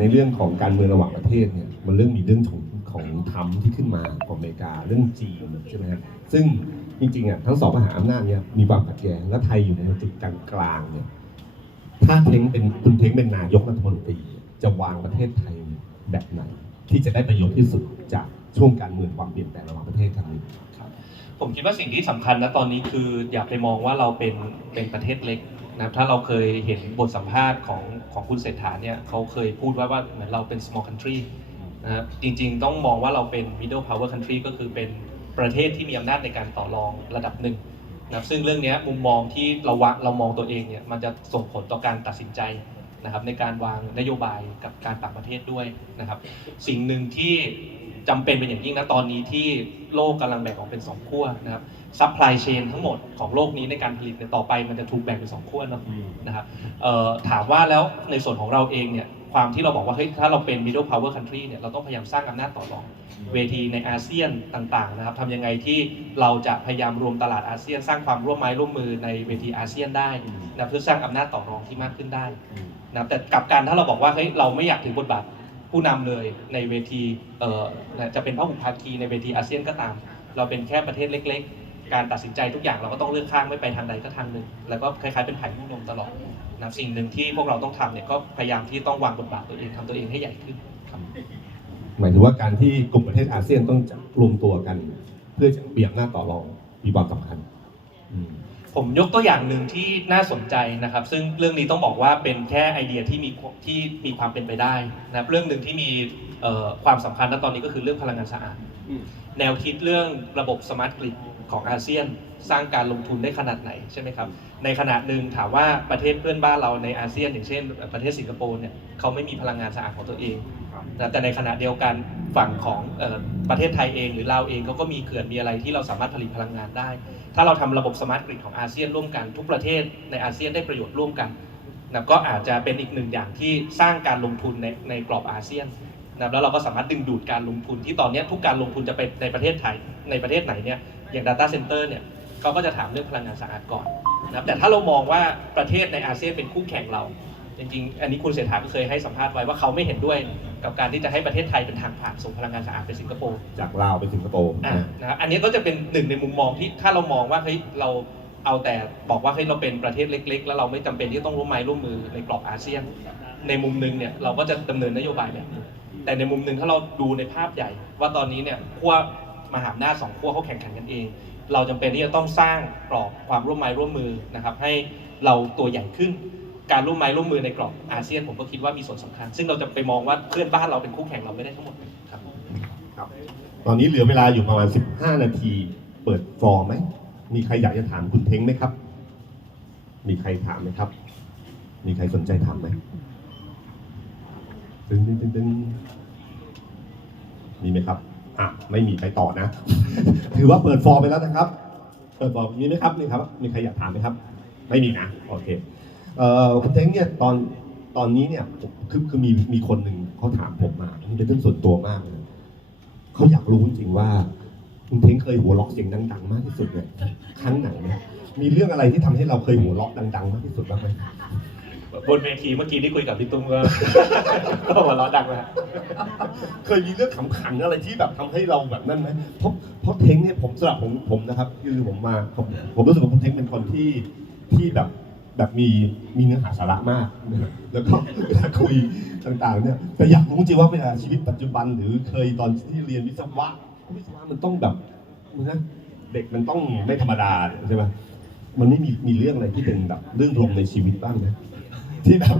ในเรื่องของการเมืองระหว่างประเทศเนี่ยมันเริ่มมีเรื่องของของทรัมป์ที่ขึ้นมาของอเมริกาเรื่องจีนใช่ไหมครับซึ่งจริงๆอะทั้งสองมหาอำนาจเนี่ยมีความขัดแย้งและไทยอยู่ในจุดกลางๆเนี่ยถ้าเท้งเป็นคุณเท้งเป็นนายกรัฐมนตรี จะวางประเทศไทยแบบไหน ที่จะได้ประโยชน์ที่สุดจากช่วงการเมืองความเปลี่ยนแปลงระหว่างประเทศครั้งนี้ผมคิดว่าสิ่งที่สำคัญนะตอนนี้คืออย่าไปมองว่าเราเป็นเป็นประเทศเล็กนะถ้าเราเคยเห็นบทสัมภาษณ์ของ ของคุณเศรษฐาเนี่ยเขาเคยพูดไว้ว่าเหมือนเราเป็น small country นะครับจริงๆต้องมองว่าเราเป็น middle power country ก็คือเป็นประเทศที่มีอำนาจในการต่อรองระดับหนึ่งนะครับซึ่งเรื่องเนี้ยมุมมองที่เราวะเรามองตัวเองเนี่ยมันจะส่งผลต่อการตัดสินใจนะครับในการวางนโยบายกับการต่างประเทศด้วยนะครับ สิ่งหนึ่งที่ จำเป็นเป็นอย่างยิ่งนะตอนนี้ที่โลกกำลังแบ่งออกเป็นสองขั้วนะครับซัพพลายเชนทั้งหมดของโลกนี้ในการผลิตเนี่ยต่อไปมันจะถูกแบ่งเป็นสองขั้วเนาะนะครับเอ่อถามว่าแล้วในส่วนของเราเองเนี่ยความที่เราบอกว่าเฮ้ยถ้าเราเป็น middle power country เนี่ยเราต้องพยายามสร้างอำนาจต่อรองเวทีในอาเซียนต่างๆนะครับทำยังไงที่เราจะพยายามรวมตลาดอาเซียน สร้างความร่วมไม้ร่วมมือในเวทีอาเซียนได้นะเพื่อสร้างอำนาจต่อรองที่มากขึ้นได้นะครับแต่กลับการถ้าเราบอกว่าเฮ้ยเราไม่อยากถือบทบาท ผู้นำเลยในเวทีจะเป็นพระหุภาคีในเวทีอาเซียนก็ตาม เราเป็นแค่ประเทศเล็ก ๆ การตัดสินใจทุกอย่างเราก็ต้องเลือกข้างไม่ไปทางใดก็ทางหนึ่ง แล้วก็คล้ายๆเป็นไผ่ลูกนมตลอดนะสิ่งหนึ่งที่พวกเราต้องทำเนี่ยก็พยายามที่ต้องวางบทบาทตัวเองทำตัวเองให้ใหญ่ขึ้นครับหมายถึงว่าการที่กลุ่มประเทศอาเซียนต้องรวมตัวกัน เพื่อจะเปรียบหน้าต่อรองมีความสำคัญอืม ผมยกตัวอย่างหนึ่งที่น่าสนใจนะครับ ซึ่งเรื่องนี้ต้องบอกว่าเป็นแค่ไอเดียที่มีที่มีความเป็นไปได้นะครับเรื่องหนึ่งที่มีเอ่อความสำคัญณตอนนี้ก็คือเรื่องพลังงานสะอาดแนวคิดเรื่องระบบสมาร์ทกริดของอาเซียนสร้างการลงทุนได้ขนาดไหนใช่ไหมครับ ในขณะหนึ่งถามว่าประเทศเพื่อนบ้านเราในอาเซียน อย่างเช่น ประเทศสิงคโปร์เนี่ยเขาไม่มีพลังงานสะอาดของตัวเอง นะแต่ในขณะเดียวกันฝั่งของประเทศไทยเองหรือเราวเองเขาก็มีเขื่อนมีอะไรที่เราสามารถผลิตพลังงานได้ ถ้าเราทำระบบสมาร์ทกริดของอาเซียนร่วมกันทุกประเทศในอาเซียนได้ประโยชน์ร่วมกันนะก็อาจจะเป็นอีกหนึ่งอย่างที่สร้างการลงทุนในในกรอบอาเซียนนะแล้วเราก็สามารถดึงดูดการลงทุนที่ตอนนี้ทุกการลงทุนจะไปในประเทศไทยในประเทศไหนเนี่ยอย่าง Data Center เนี่ยเขาก็จะถามเรื่องพลังงานสะอาดก่อนนะแต่ถ้าเรามองว่าประเทศในอาเซียนเป็นคู่แข่งเรา จริงๆ อันนี้คุณเศรษฐาก็เคยให้สัมภาษณ์ไว้ว่าเขาไม่เห็นด้วย กับการที่จะให้ประเทศไทยเป็นทางผ่านส่งพลังงานสะอาดไปสิงคโปร์จากลาวไปสิงคโปร์อ่านะครับอันนี้ก็จะเป็นหนึ่งในมุมมองที่ถ้าเรามองว่าเฮ้ยเราเอาแต่บอกว่าเฮ้ยเราเป็นประเทศเล็ก ๆ แล้วเราไม่จำเป็นที่ต้องร่วมไม้ร่วมมือในกรอบอาเซียน ในมุมหนึ่งเนี่ยเราก็จะดำเนินนโยบายแบบนี้แต่ในมุมหนึ่งถ้าเราดูในภาพใหญ่ ว่าตอนนี้เนี่ยขั้วมหาอำนาจสองขั้วเขาแข่งขันกันเอง เราจำเป็นที่จะต้องสร้างกรอบความร่วมไม้ร่วมมือนะครับให้เราตัวใหญ่ขึ้น การร่วมไม้ร่วมมือในกรอบอาเซียนผมก็คิดว่ามีส่วนสำคัญ ซึ่งเราจะไปมองว่าเพื่อนบ้านเราเป็นคู่แข่งเราไม่ได้ทั้งหมดครับครับตอนนี้เหลือเวลาอยู่ประมาณ 15 นาที เปิดฟอร์มไหมมีใครอยากจะถามคุณเท้งไหมครับ มีใครถามไหมครับ มีใครสนใจถามไหมตึงตึงตึงตึงมีไหมครับอะไม่มีใครต่อนะ ถือว่าเปิดฟอร์มไปแล้วนะครับ เปิดฟอร์มมีไหมครับมีครับ มีใครอยากถามไหมครับ ไม่มีนะ โอเค เอ่อคุณเท้งเนี่ยตอนตอนนี้เนี่ยผมคือคือมีมีคนหนึ่งเขาถามผมมานี่เป็นเรื่องส่วนตัวมากเลยเขาอยากรู้จริงๆว่าคุณเท้งเคยหัวเราะเสียงดังๆ มากที่สุดเนี่ยครั้งไหนเนี่ยมีเรื่องอะไรที่ทำให้เราเคยหัวเราะดังๆ มากที่สุดบ้างไหมบนเวทีเมื่อกี้ที่คุยกับพี่ตุ้มก็ ก็หัวเราะดังนะเคยมีเรื่องขำขันอะไรที่แบบทำให้เราแบบนั้นไหมเพราะเพราะเท้งเนี่ยผมสำหรับผมผมนะครับ คือผมมาผมผมรู้สึกว่าคุณเท้งเป็นคนที่ที่แบบ แบบมีมีเนื้อหาสาระมากนะครับแล้วก็เวลาคุยต่างๆเนี่ยแต่อยากรู้จริงว่าเวลาชีวิตปัจจุบัน หรือเคยตอนที่เรียนวิศวะวิศวะมันต้องแบบนะเด็กมันต้องไม่ธรรมดาใช่ไหมมันไม่มีมีเรื่องอะไรที่เป็นแบบเรื่องรวมในชีวิตบ้างนะ ที่แบบ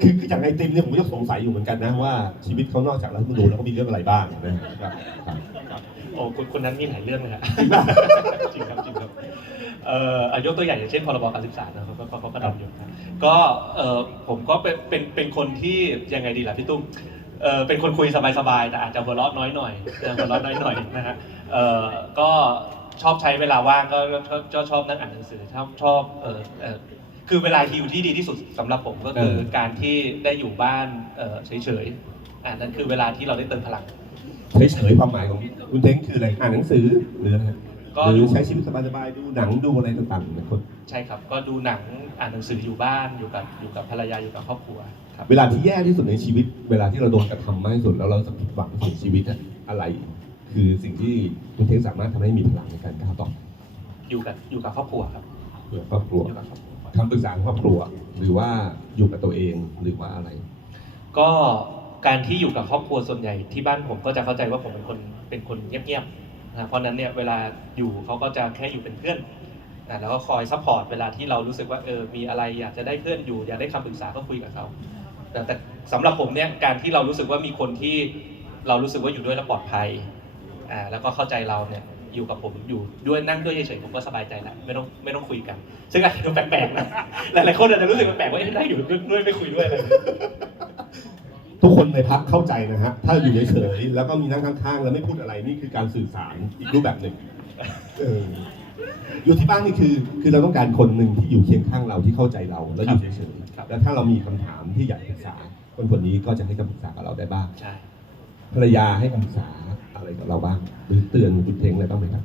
คือคืออย่างไอติมเนี่ยผมก็สงสัยอยู่เหมือนกันนะว่าชีวิตเขานอกจากรัฐธรรมนูญแล้วเขามีเรื่องอะไรบ้างนะครับครับ โอ้คุณคนนั้นมีหลายเรื่องเลยฮะจริงครับจริงครับเอ่ออะยกตัวอย่างอย่างเช่นพรบการศึกษานะครับก็ก็เขาก็ทำอยู่ครับก็เอ่อผมก็เป็นเป็นเป็นคนที่ยังไงดีล่ะพี่ตุ้มเอ่อเป็นคนคุยสบายๆแต่อาจจะหัวเราะน้อยหน่อยเออหัวเราะน้อยหน่อยนะฮะเอ่อก็ชอบใช้เวลาว่างก็ก็ก็ชอบนั่งอ่านหนังสือชอบชอบเอ่อเอ่อ คือเวลาฮิวที่ดีที่สุดสำหรับผมก็คือเออ การที่ได้อยู่บ้านเอ่อเฉยๆอ่านั่นคือเวลาที่เราได้เติมพลัง เฉยๆความหมายของคุณเท้งคืออะไรอ่านหนังสือหรืออะไรก็ หรืดูอใช้ชีวิตสบายๆดูหนังดูอะไรต่างๆนะคนใช่ครับ ก็ดูหนังอ่านหนังสืออยู่บ้านอยู่กับอยู่กับภรรยาอยู่กับครอบครัวครับ เวลาที่แย่ที่สุดในชีวิต เวลาที่เราโดนกระทำมากที่สุดแล้วเราจะผิดหวังในชีวิตอะอะไร คือสิ่งที่คุณเทงสามารถทำให้มีพลังในการก้าวต่ออยู่กับอยู่กับครอบครัวครับเพื่อครอบครัว อยู่กับครอบครัว คำปรึกษาครอบครัว หรือว่าอยู่กับตัวเองหรือว่าอะไร ก็การที่อยู่กับครอบครัวส่วนใหญ่ที่บ้านผมก็จะเข้าใจว่าผมเป็นคนเป็นคนเงียบๆนะเพราะนั้นเนี่ยเวลาอยู่เขาก็จะแค่อยู่เป็นเพื่อนนะแล้วก็คอยซัพพอร์ตเวลาที่เรารู้สึกว่าเออมีอะไรอยากจะได้เพื่อนอยู่ อยากได้คำปรึกษาก็คุยกับเขาแต่แต่สำหรับผมเนี่ยการที่เรารู้สึกว่ามีคนที่เรารู้สึกว่าอยู่ด้วยแล้วปลอดภัยอ่าแล้วก็เข้าใจเราเนี่ย อยู่กับผมอยู่ด้วยนั่งด้วยเฉยๆผมก็สบายใจแล้วไม่ต้องไม่ต้องคุยกัน ซึ่งอาจจะดูแปลกๆนะหลายๆคนอาจจะรู้สึกแปลกๆว่าเอ๊ะได้อยู่ด้วยไม่คุยด้วยอะไรทุกคนในพักเข้าใจนะฮะ ถ้าอยู่เฉยๆแล้วก็มีนั่งข้างๆ แล้วไม่พูดอะไรนี่คือการสื่อสารอีกรูปแบบหนึ่งเอออยู่ที่บ้านนี่คือ คือเราต้องการคนหนึ่งที่อยู่เคียงข้างเราที่เข้าใจเราแล้วอยู่เฉยครับๆแล้วถ้าเรามีคำถามที่อยากปรึกษา คนคนนี้ก็จะให้คำปรึกษากับเราได้บ้างใช่ภรรยาให้คำปรึกษา อะไรกับเราบ้าง หรือเตือนคุณเพลงอะไรบ้างไหมครับ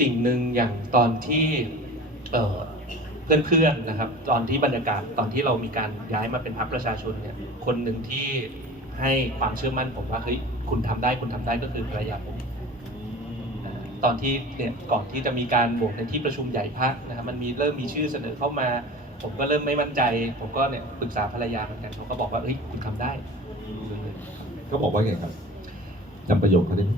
สิ่งหนึ่งอย่างตอนที่เอ่อเพื่อนๆนะครับ ตอนที่บรรยากาศตอนที่เรามีการย้ายมาเป็นพรรคประชาชนเนี่ยคนหนึ่งที่ให้ความเชื่อมั่นผมว่าเฮ้ยคุณทำได้คุณทำได้ก็คือภรรยาผมอ่าตอนที่เนี่ยก่อนที่จะมีการโหวตในที่ประชุมใหญ่พรรคนะครับมันมีเริ่มมีชื่อเสนอเข้ามา ผมก็เริ่มไม่มั่นใจ ผมก็เนี่ยปรึกษาภรรยาเหมือนกันเขาก็บอกว่าเฮ้ยคุณทำได้ก็บอกว่าไงครับ จำประโยคเขาได้ไหม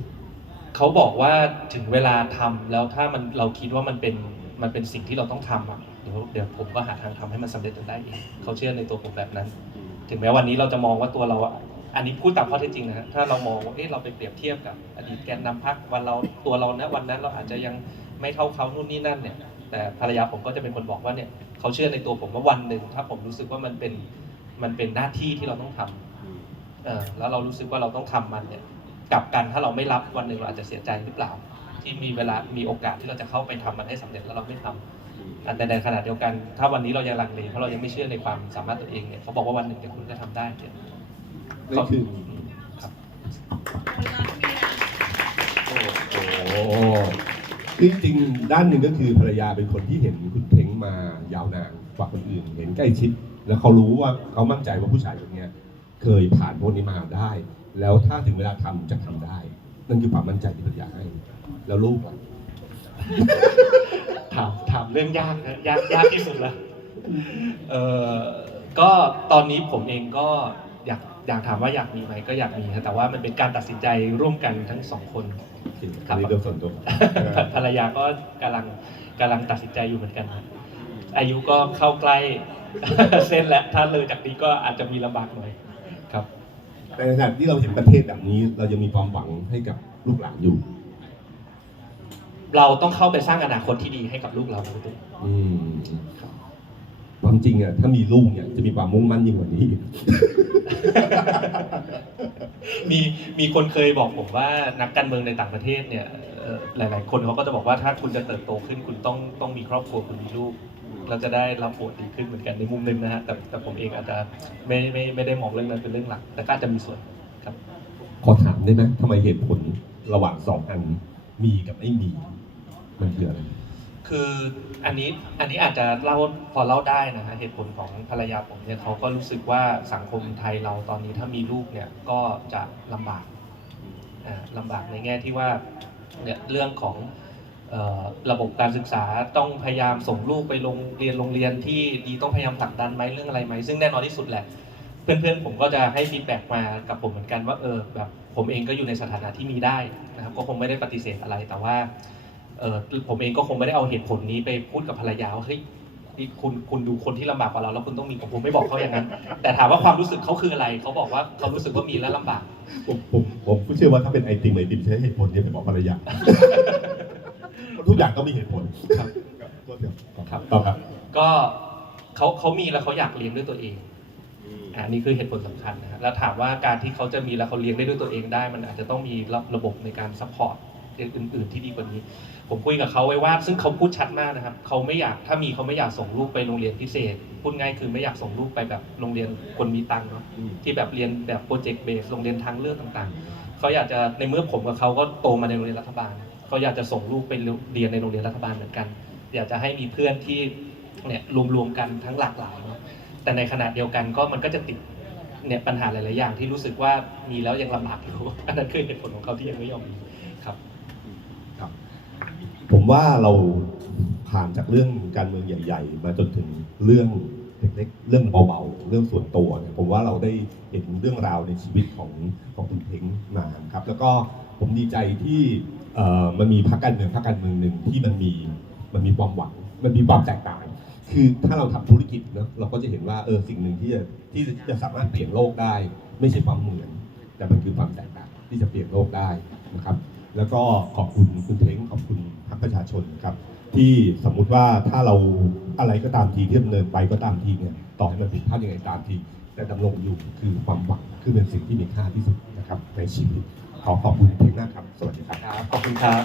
เขาบอกว่าถึงเวลาทำแล้วถ้ามันเราคิดว่ามันเป็นมันเป็นสิ่งที่เราต้องทำอะเดี๋ยวเดี๋ยวผมก็หาทางทำให้มันสำเร็จจนได้เองเขาเชื่อในตัวผมแบบนั้น ถึงแม้วันนี้เราจะมองว่าตัวเราอะอันนี้พูดตามข้อเท็จจริงนะฮะถ้าเรามองว่าเอ๊ะเราไปเปรียบเทียบกับ อดีตแกนนำพรรควันเราตัวเราณวันนั้นเราอาจจะยังไม่เท่าเขานู่นนี่นั่นเนี่ย แต่ภรรยาผมก็จะเป็นคนบอกว่าเนี่ยเขาเชื่อในตัวผมว่าวันหนึ่งถ้าผมรู้สึกว่ามันเป็นมันเป็นหน้าที่ที่เราต้องทำ เออแล้วเรารู้สึกว่าเราต้องทำมันเนี่ย กลับกันถ้าเราไม่รับวันหนึ่งเราอาจจะเสียใจหรือเปล่า ที่มีเวลามีโอกาสที่เราจะเข้าไปทำมันให้สำเร็จแล้วเราไม่ทำอันแต่ในขณะเดียวกัน ถ้าวันนี้เรายังลังเลเพราะเรายังไม่เชื่อในความสามารถตัวเองเนี่ยเขาบอกว่าวันหนึ่งเดี๋ยวคุณจะทำได้เนี่ยนั่นคือครับโอ้โหคือจริงๆด้านหนึ่งก็คือภรรยาเป็นคนที่เห็นคุณเพ้งมายาวนานกว่าคนอื่น เห็นใกล้ชิด แล้วเขารู้ว่าเขามั่นใจว่าผู้ชายคนเนี้ยเคยผ่านพวกนี้มาได้ แล้วถ้าถึงเวลาทำจะทำได้ นั่นคือความมั่นใจที่ภรรยาให้ แล้วลูกล่ะถามถามเรื่องยากนะยากยากที่สุดละเออก็ตอนนี้ผมเองก็อยากอยากถามว่าอยากมีไหมก็อยากมีครับแต่ว่ามันเป็นการตัดสินใจร่วมกันทั้งสองคนอันนี้เรื่องส่วนตัวภรรยาก็กำลังกำลังตัดสินใจอยู่เหมือนกันครับอายุก็เข้าใกล้เส้นแล้วถ้าเลยจากนี้ก็อาจจะมีลำบากหน่อยครับ แต่ในขณะที่เราเห็นประเทศแบบนี้ เรายังมีความหวังให้กับลูกหลานอยู่เราต้องเข้าไปสร้างอนาคตที่ดีให้กับลูกเราด้วย อืมความจริงอะถ้ามีลูกเนี่ยจะมีความมุ่งมั่นยิ่งกว่านี้อีก มีมีคนเคยบอกผมว่านักการเมืองในต่างประเทศเนี่ยเอ่อหลาย ๆ คนเขาก็จะบอกว่าถ้าคุณจะเติบโตขึ้นคุณต้องต้องมีครอบครัวคุณมีลูก เราจะได้รับโบทดีขึ้นเหมือนกันในมุมหนึงนะฮะแต่แต่ผมเองอาจจะไม่ไม่ไม่ได้มองเรื่องนั้นเป็นเรื่องหลัก แต่ก็อาจจะมีส่วนครับ ขอถามได้ไหมทำไมเหตุผลระหว่างสองอันมีกับไม่มีมันคืออะไร คืออันนี้อันนี้อาจจะเล่าพอเล่าได้นะฮะเหตุผลของภรรยาผมเนี่ยเขาก็รู้สึกว่าสังคมไทยเราตอนนี้ถ้ามีลูกเนี่ยก็จะลำบากอ่าลำบากในแง่ที่ว่าเนี่ยเรื่องของเอ่อ ระบบการศึกษาต้องพยายามส่งลูกไปโรงเรียนโรงเรียนที่ดีต้องพยายามผลักดันไหมเรื่องอะไรไหมซึ่งแน่นอนที่สุดแหละ เพื่อนๆผมก็จะให้ฟีดแบ็กมากับผมเหมือนกันว่าเออแบบผมเองก็อยู่ในสถานะที่มีได้นะครับก็คงไม่ได้ปฏิเสธอะไรแต่ว่าเออผมเองก็คงไม่ได้เอาเหตุผลนี้ไปพูดกับภรรยาว่าเฮ้ยคุณคุณดูคนที่ลำบากกว่าเราแล้วคุณต้องมีผมผมไม่บอกเขาอย่างนั้น แต่ถามว่าความรู้สึกเขาคืออะไรเขาบอกว่าเขารู้สึกว่ามีแล้วลำบากผมผมผมเชื่อว่าถ้าเป็นไอติมไอติมใช้เหตุผลเนี้ไปบอกภรรยา ทุกอย่างต้องมีเหตุผลครับตัวเดียวครับต่อครับ ก็เขาเขามีแล้วเขาอยากเลี้ยงด้วยตัวเองอ่านี่คือเหตุผลสำคัญนะครับแล้วถามว่าการที่เขาจะมีแล้วเขาเลี้ยงได้ด้วยตัวเองได้ มันอาจจะต้องมีระระบบในการซัพพอร์ตอื่น ๆ ที่ดีกว่านี้ ผมคุยกับเขาไว้ว่า ซึ่งเขาพูดชัดมากนะครับเขาไม่อยากถ้ามีเขาไม่อยากส่งลูกไปโรงเรียนพิเศษ พูดง่ายคือไม่อยากส่งลูกไปแบบโรงเรียนคนมีตังค์เนาะที่แบบเรียนแบบโปรเจกต์เบสโรงเรียนทางเลือกต่าง ๆเขาอยากจะในเมื่อผมกับเขาก็โตมาในโรงเรียนรัฐบาล เขาอยากจะส่งลูกไปเรียนในโรงเรียนรัฐบาลเหมือนกัน อยากจะให้มีเพื่อนที่เนี่ยรวมๆกันทั้งหลากหลายเนาะแต่ในขณะเดียวกันก็มันก็จะติดเนี่ยปัญหาหลายๆอย่างที่รู้สึกว่ามีแล้วยังลำบากอยู่อันนั้นคือเหตุผลของเขาที่ยังไม่ยอมมีครับผมว่าเราผ่านจากเรื่องการเมืองใหญ่ ๆ มาจนถึงเรื่องเล็กๆเรื่องเบาๆเรื่องส่วนตัวเนี่ยผมว่าเราได้เห็นเรื่องราวในชีวิตของของคุณเพ้งมาครับ แล้วก็ผมดีใจที่ มันมีพรรคการเมืองพรรคการเมืองหนึ่งที่มันมีมันมีความหวัง มันมีความแตกต่าง คือถ้าเราทำธุรกิจเนอะเราก็จะเห็นว่าเออสิ่งหนึ่งที่จะที่จะสามารถเปลี่ยนโลกได้ ไม่ใช่ความเหมือน แต่มันคือความแตกต่างที่จะเปลี่ยนโลกได้นะครับแล้วก็ขอบคุณคุณเท้งขอบคุณพรรคประชาชนครับที่สมมุติว่าถ้าเราอะไรก็ตามทีที่ดำเนินไปก็ตามทีเนี่ยต่อให้มันผิดพลาดยังไงตามที แต่ดำรงอยู่คือความหวังคือเป็นสิ่งที่มีค่าที่สุดนะครับในชีวิต ขอขอบคุณเท้งมาครับ สวัสดีครับ ขอบคุณครับ